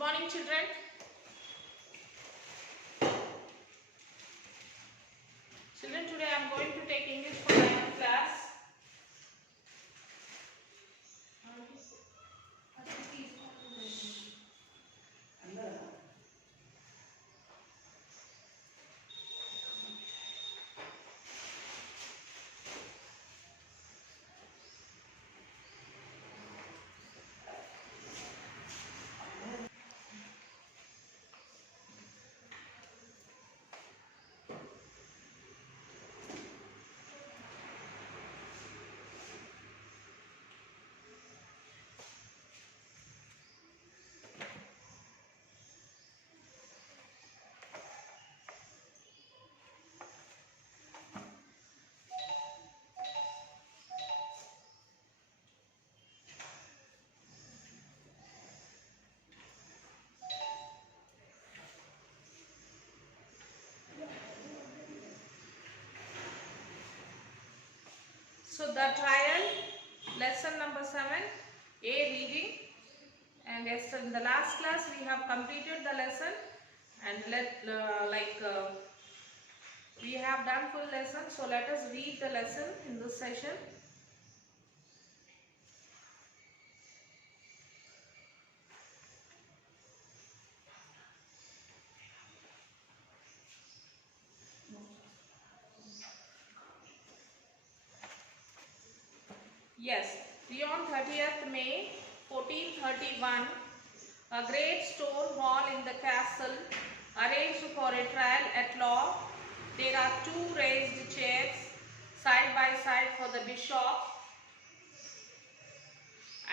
morning, children. Children, today I am going to take English for 9th class. So the trial, lesson number 7, A reading, and yesterday in the last class we have completed the lesson, and we have done full lesson. So let us read the lesson in this session. Yes, beyond 30th May 1431, a great stone wall in the castle arranged for a trial at law. There are two raised chairs side by side for the bishop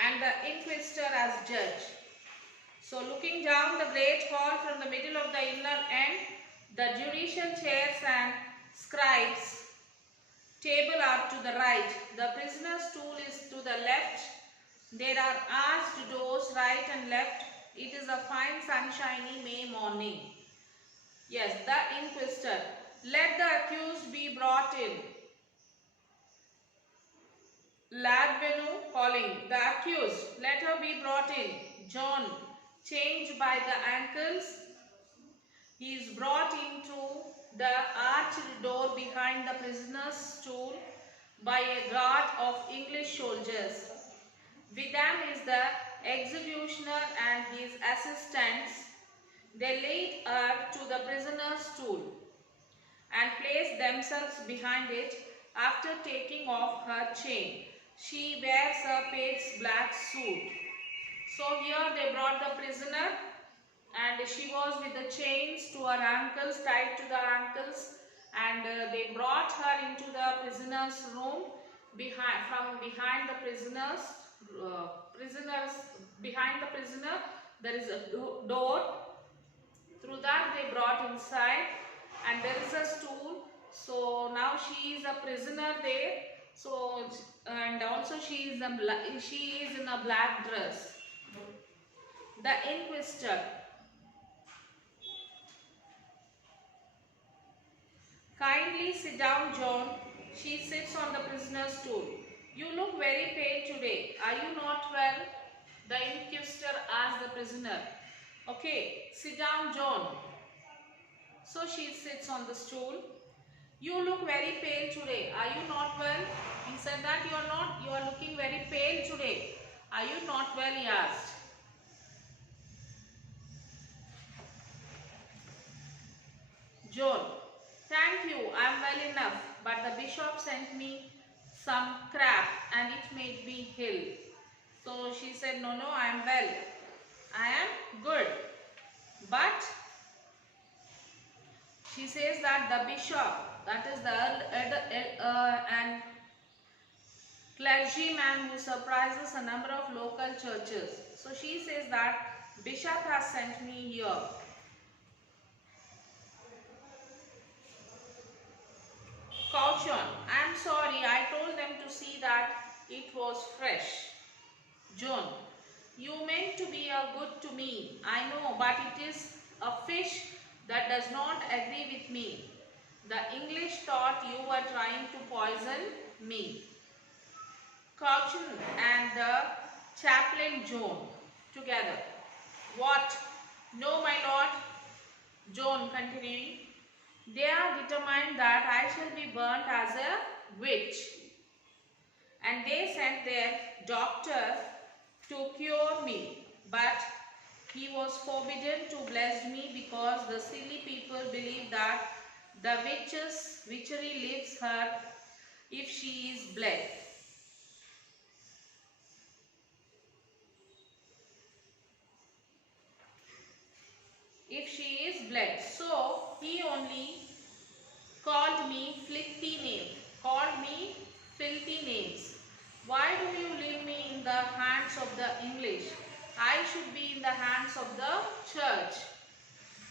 and the inquisitor as judge. So looking down the great hall from the middle of the inner end, the judicial chairs and scribes table are to the right. The prisoner's stool is to the left. There are arched doors right and left. It is a fine sunshiny May morning. Yes, the inquisitor. Let the accused be brought in. Ladvenu calling. The accused. Let her be brought in. John, changed by the ankles. He is brought into the arched door behind the prisoner's stool by a guard of English soldiers. With them is the executioner and his assistants. They lead her to the prisoner's stool and place themselves behind it after taking off her chain. She wears a page's black suit. So here they brought the prisoner, and she was with the chains to her ankles, tied to the ankles, and they brought her into the prisoner's room. From behind the behind the prisoner there is a door. Through that they brought inside, and there is a stool. So now she is a prisoner there. So and also she is in a black dress. The inquisitor. Kindly sit down, John. She sits on the prisoner's stool. You look very pale today. Are you not well? The inquisitor asked the prisoner. Okay, sit down, John. So she sits on the stool. You look very pale today. Are you not well? He said that you are not. You are looking very pale today. Are you not well? He asked. John, thank you. I am well enough. But the bishop sent me some crab and it made me ill. So she said, no, I am well. I am good. But she says that the bishop, that is and clergyman who surprises a number of local churches. So she says that bishop has sent me here. Caution. I am sorry. I told them to see that it was fresh. John, you meant to be good to me. I know, but it is a fish that does not agree with me. The English thought you were trying to poison me. Caution and the chaplain John together. What? No, my lord. John continuing. They are determined that I shall be burnt as a witch. And they sent their doctor to cure me. But he was forbidden to bless me because the silly people believe that the witchery leaves her if she is bled. If she is bled. So he only called me filthy names. Why do you leave me in the hands of the English? I should be in the hands of the church.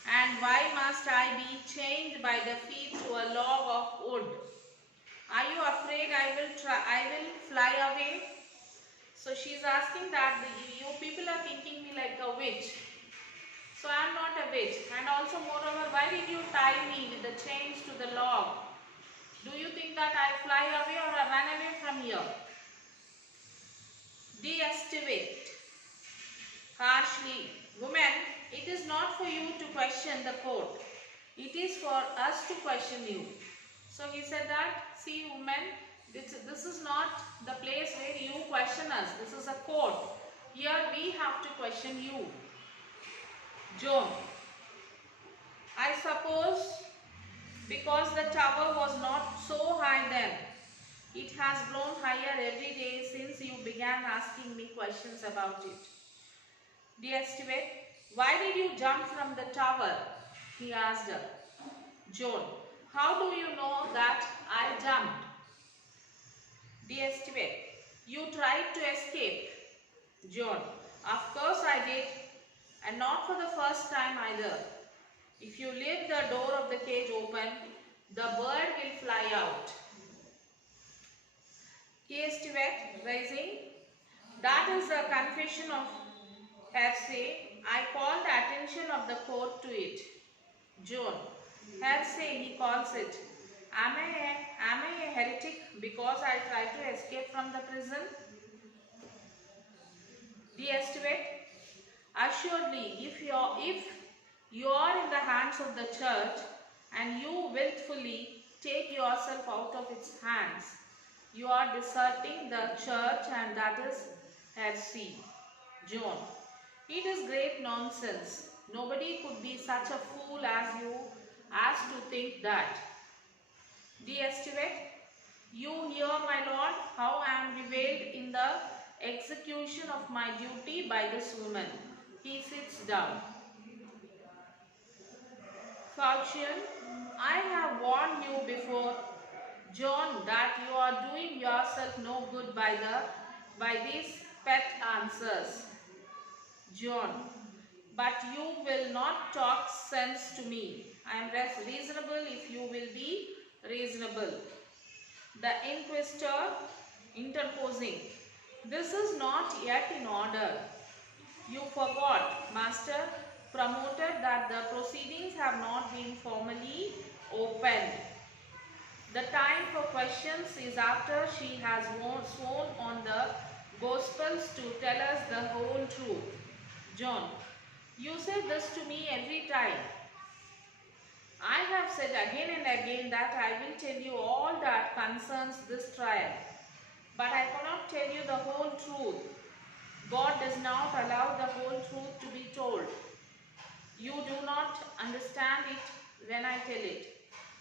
And why must I be chained by the feet to a log of wood? Are you afraid I will fly away? So she is asking that you people are thinking me like a witch. So I am not a witch. And also moreover, why did you tie me with the chains to the log? Do you think that I fly away or I run away from here? Deestivate harshly. Woman, it is not for you to question the court. It is for us to question you. So he said that, see woman, this is not the place where you question us. This is a court. Here we have to question you. John, I suppose because the tower was not so high then. It has grown higher every day since you began asking me questions about it. Deestivate, why did you jump from the tower? He asked her. John, how do you know that I jumped? Deestivate, you tried to escape. John, of course I did, and not for the first time either. If you leave the door of the cage open, the bird will fly out. Deestivate, rising, that is the confession of Hersey. I call the attention of the court to it. John, Hersey, he calls it. Am I a heretic because I tried to escape from the prison? Deestivate, assuredly, if you are in the hands of the church and you willfully take yourself out of its hands, you are deserting the church, and that is heresy. John, it is great nonsense. Nobody could be such a fool as you as to think that. Deestivate, you hear, my lord, how I am bewailed in the execution of my duty by this woman. He sits down. Falchion, I have warned you before, John, that you are doing yourself no good by these pet answers. John, but you will not talk sense to me. I am reasonable if you will be reasonable. The inquisitor interposing. This is not yet in order. You forgot, Master Promoter, that the proceedings have not been formally opened. The time for questions is after she has sworn on the Gospels to tell us the whole truth. John, you say this to me every time. I have said again and again that I will tell you all that concerns this trial. But I cannot tell you the whole truth. God does not allow the whole truth to be told. You do not understand it when I tell it.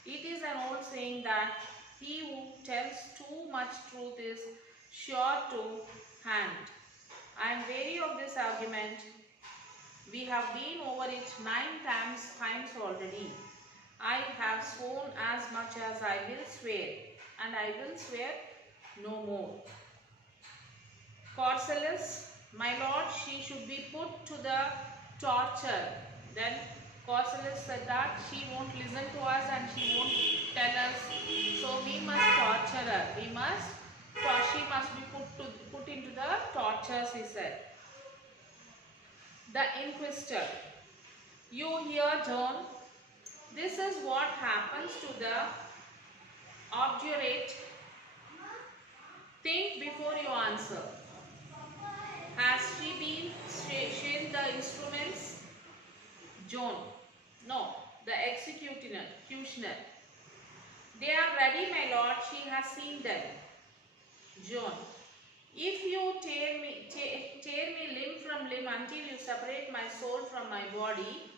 It is an old saying that he who tells too much truth is sure to hang. I am weary of this argument. We have been over it 9 times already. I have sworn as much as I will swear, and I will swear no more. Corselus, my lord, she should be put to the torture. Then Corselus said that she won't listen to us and she won't tell us. So we must torture her. She must be put into the tortures, he said. The inquisitor, you hear, John, this is what happens to the obdurate. Think before you answer. Has she been shown the instruments? John. No, the executioner. They are ready, my lord. She has seen them. John. If you tear me limb from limb until you separate my soul from my body,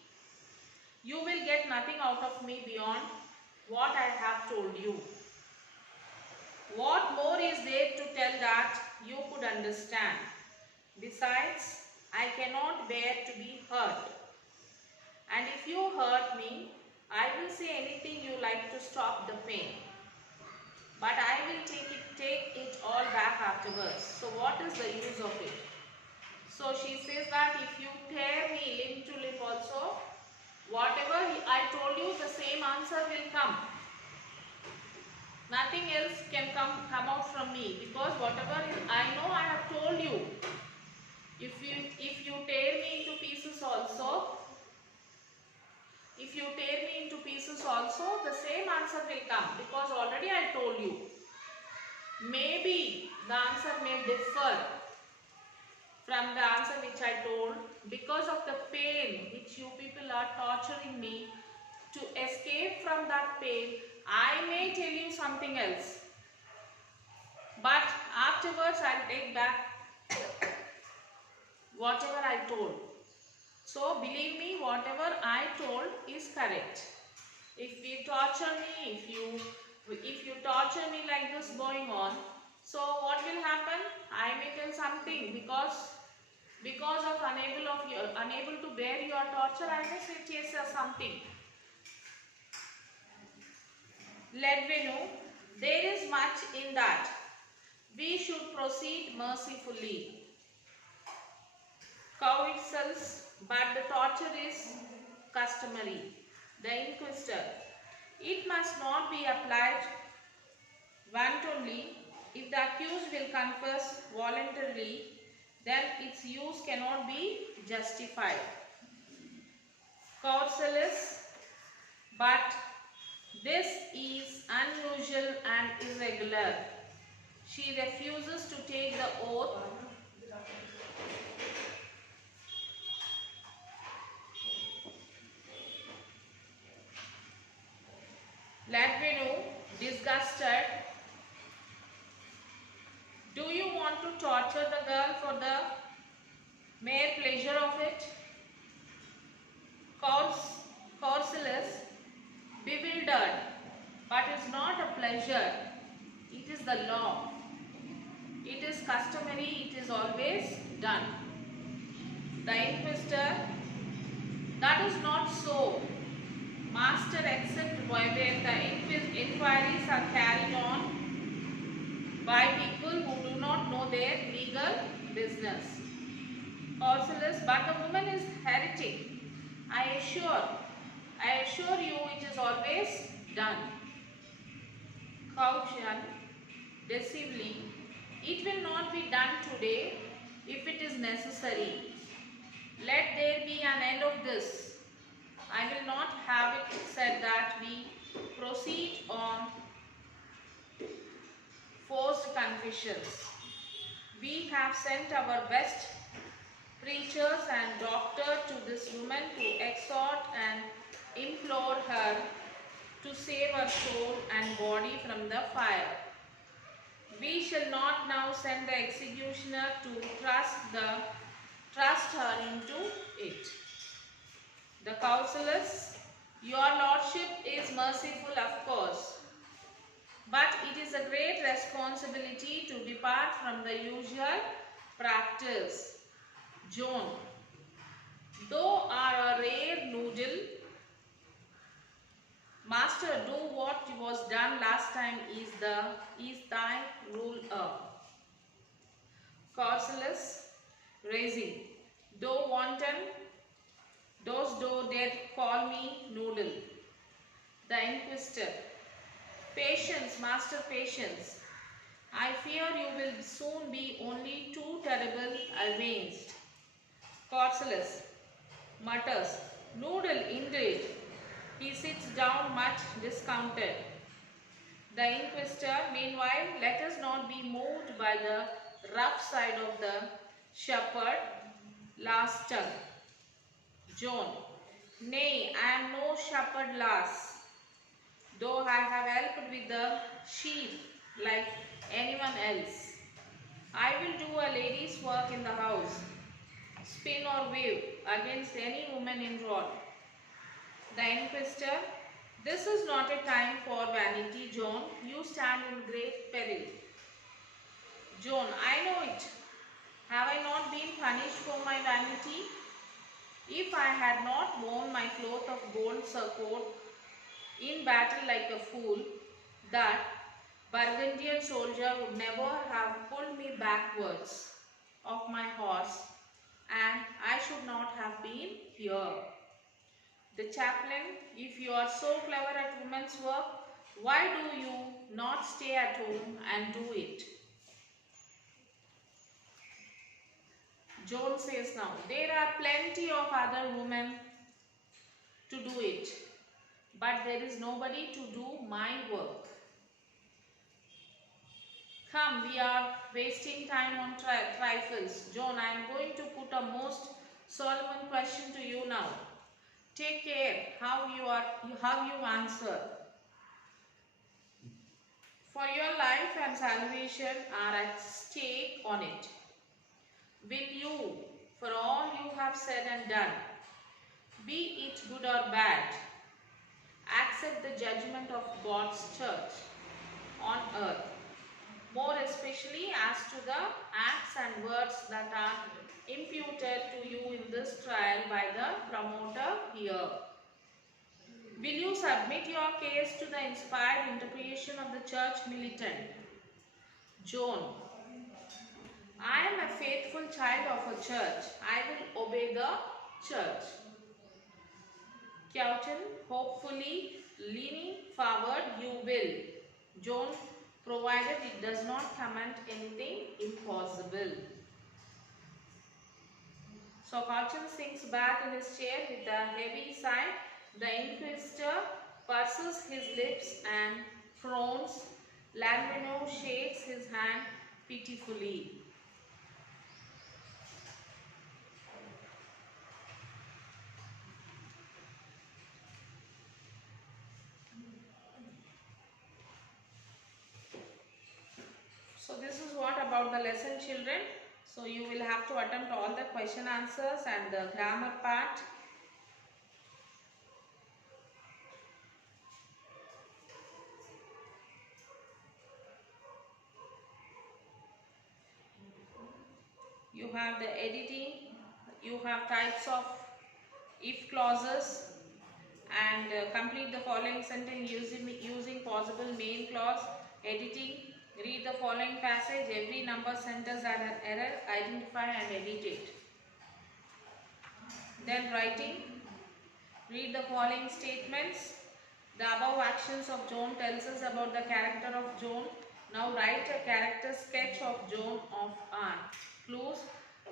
you will get nothing out of me beyond what I have told you. What more is there to tell that you could understand? Besides, I cannot bear to be hurt. And if you hurt me, I will say anything you like to stop the pain. But I will take it all back afterwards. So what is the use of it? So she says that if you tear me limb to limb also, whatever I told you, the same answer will come. Nothing else can come out from me, because whatever I know I have told you. If you tear me into pieces also, the same answer will come, because already I told you. Maybe the answer may differ from the answer which I told, because of the pain which you people are torturing me. To escape from that pain, I may tell you something else, but afterwards I will take back whatever I told. So believe me, whatever I told is correct. If you torture me, if you torture me like this going on, so what will happen? I may tell something, because of unable to bear your torture, I may say something. Ledvenu, there is much in that. We should proceed mercifully. Counsels, but the torture is customary. The inquisitor, it must not be applied wantonly. If the accused will confess voluntarily, then its use cannot be justified. Counsels, but this is unusual and irregular. She refuses to take the oath. Ledvenu, disgusted, do you want to torture the girl for the mere pleasure of it? Corselus, bewildered, but it's not a pleasure. It is the law. It is customary. It is always done. The inquisitor, that is not so, master, except where the inquiries are carried on by people who do not know their legal business. Corselus, but the woman is heretic. I assure you it is always done. Caution, decisively, it will not be done today if it is necessary. Let there be an end of this. I will not have it said that we proceed on forced confessions. We have sent our best preachers and doctor to this woman to exhort and implore her to save her soul and body from the fire. We shall not now send the executioner to thrust her into it. The Counsellors, your lordship is merciful, of course, but it is a great responsibility to depart from the usual practice. John, thou art a rare noodle. Master, do what was done last time is thy rule up. Corselus, raising, though wanton, those do dare call me noodle. The inquisitor, patience, master, patience. I fear you will soon be only too terrible avenged. Corselus mutters, noodle indeed. He sits down much discounted. The inquisitor, meanwhile, let us not be moved by the rough side of the shepherd last tongue. John, Nay, I am no shepherd lass, though I have helped with the sheep like anyone else. I will do a lady's work in the house, spin or weave against any woman enrolled. The Inquisitor, this is not a time for vanity, Joan. You stand in great peril. Joan, I know it. Have I not been punished for my vanity? If I had not worn my cloth of gold surcoat in battle like a fool, that Burgundian soldier would never have pulled me backwards of my horse, and I should not have been here. The chaplain, if you are so clever at women's work, why do you not stay at home and do it? Joan says now, there are plenty of other women to do it, but there is nobody to do my work. Come, we are wasting time on trifles. Joan, I am going to put a most solemn question to you now. Take care how you answer. For your life and salvation are at stake on it. Will you, for all you have said and done, be it good or bad, accept the judgment of God's church on earth, more especially as to the acts and words that are imputed to you in this trial by the promoter here? Will you submit your case to the inspired interpretation of the church militant? Joan, I am a faithful child of a church. I will obey the church. Cowton, hopefully leaning forward, you will. Joan, provided it does not comment anything impossible. So Cowton sinks back in his chair with a heavy sigh. The Inquisitor purses his lips and frowns. Lanvino shakes his hand pitifully. So this is what about the lesson, children. So you will have to attempt all the question answers and the grammar part. You have the editing, you have types of if clauses, and complete the following sentence using possible main clause. Editing, read the following passage, every number sentence had an error, identify and edit it. Then writing, read the following statements. The above actions of Joan tells us about the character of Joan. Now write a character sketch of Joan of Arc. Clues,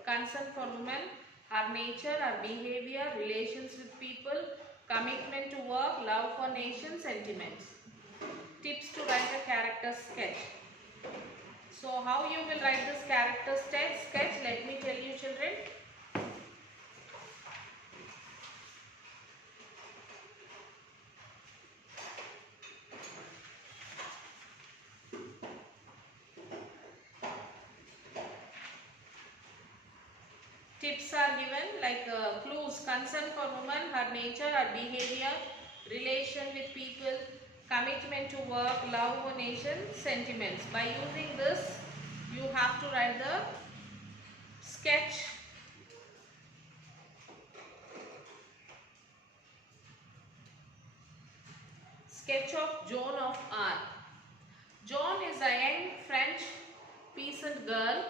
concern for women, her nature, her behavior, relations with people, commitment to work, love for nation, sentiments. Tips to write a character sketch. So how you will write this character sketch, let me tell you, children. Tips are given like clues, concern for women, her nature, her behavior, relation with people, commitment to work, love for nation, sentiments. By using this, you have to write the sketch. Sketch of Joan of Arc. Joan is a young French peasant girl.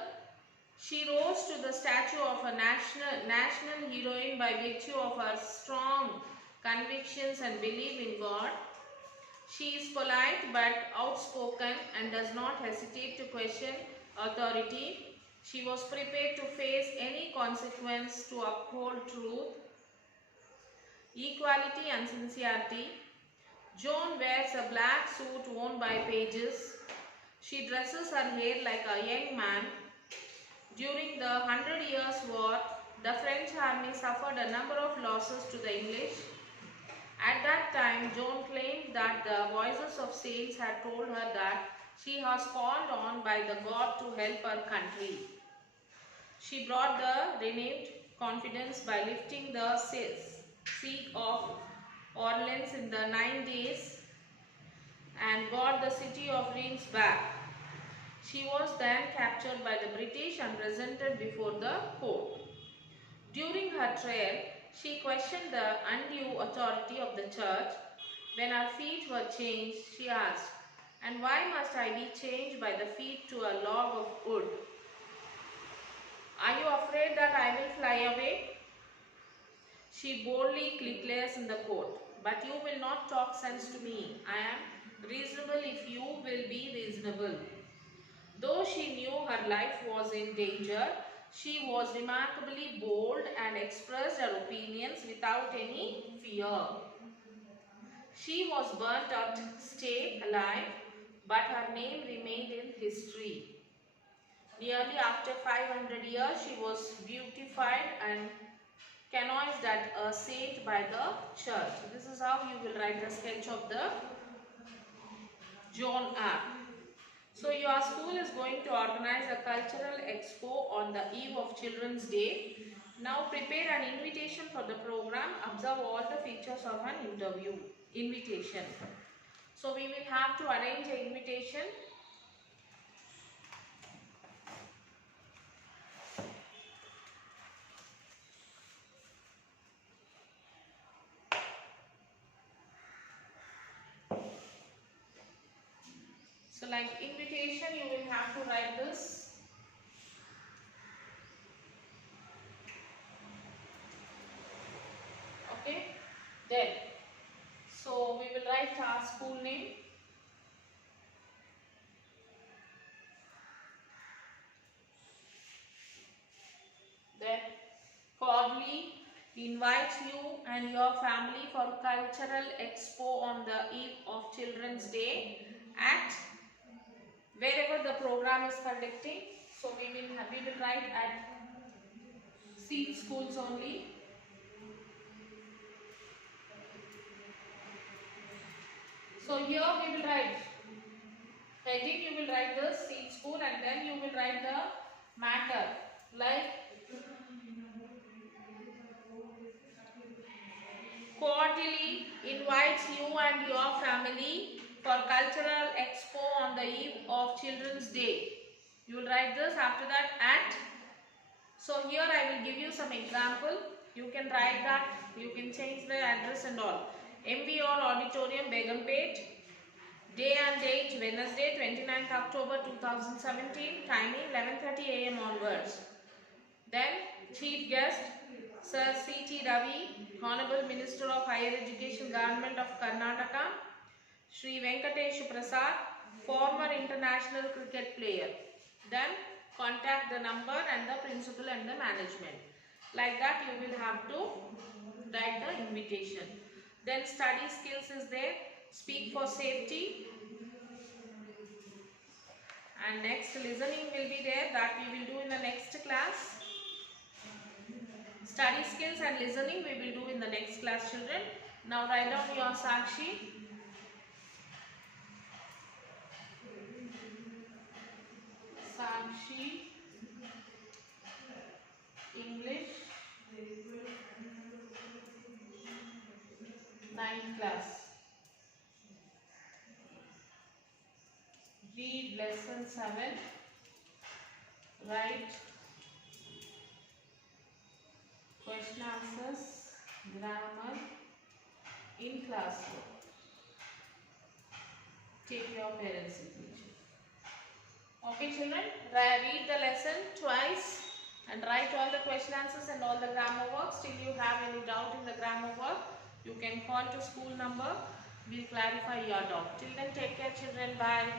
She rose to the stature of a national heroine by virtue of her strong convictions and belief in God. She is polite but outspoken and does not hesitate to question authority. She was prepared to face any consequence to uphold truth, equality and sincerity. Joan wears a black suit worn by pages. She dresses her hair like a young man. During the 100 Years' War, the French army suffered a number of losses to the English. At that time, Joan claimed that the voices of saints had told her that she was called on by the God to help her country. She brought the renewed confidence by lifting the siege of Orleans in the 9 days and got the city of Reims back. She was then captured by the British and presented before the court. During her trial, she questioned the undue authority of the church. When her feet were changed, she asked, "And why must I be changed by the feet to a log of wood? Are you afraid that I will fly away?" She boldly declares in the court, "But you will not talk sense to me. I am reasonable if you will be reasonable." Though she knew her life was in danger, she was remarkably bold and expressed her opinions without any fear. She was burnt at stake alive, but her name remained in history. Nearly after 500 years, she was beatified and canonized as a saint by the church. This is how you will write the sketch of the Joan Arc. So your school is going to organize a cultural expo on the eve of Children's Day. Now prepare an invitation for the program. Observe all the features of an invitation. So we will have to arrange an invitation. So like invitation, you will have to write this. Okay. Then, so we will write our school name. Then cordially invites you and your family for cultural expo on the eve of Children's Day at wherever the program is conducting. So we will write at Seed schools only. So here we will write heading, you will write the Seed school, and then you will write the matter like cordially invites you and your family for cultural expo on the eve of Children's Day. You will write this. After that at. So here I will give you some example. You can write that. You can change the address and all. MV Hall Auditorium, Begumpet. Day and date Wednesday 29th October 2017. Timing 11:30 AM onwards. Then chief guest Sir C.T. Ravi, Honorable Minister of Higher Education, Government of Karnataka. Shri Venkatesh Prasad, former international cricket player. Then contact the number and the principal and the management. Like that you will have to write the invitation. Then study skills is there. Speak for safety. And next listening will be there, that we will do in the next class. Study skills and listening we will do in the next class, children. Now write down your Sakshi. Sakshi, English, 9th class. Read lesson 7. Write question answers, grammar in classroom. Take your parents' signature. Okay children, read the lesson twice and write all the question answers and all the grammar works. Till you have any doubt in the grammar work, you can call to school number. We'll clarify your doubt. Till then, take care children. Bye.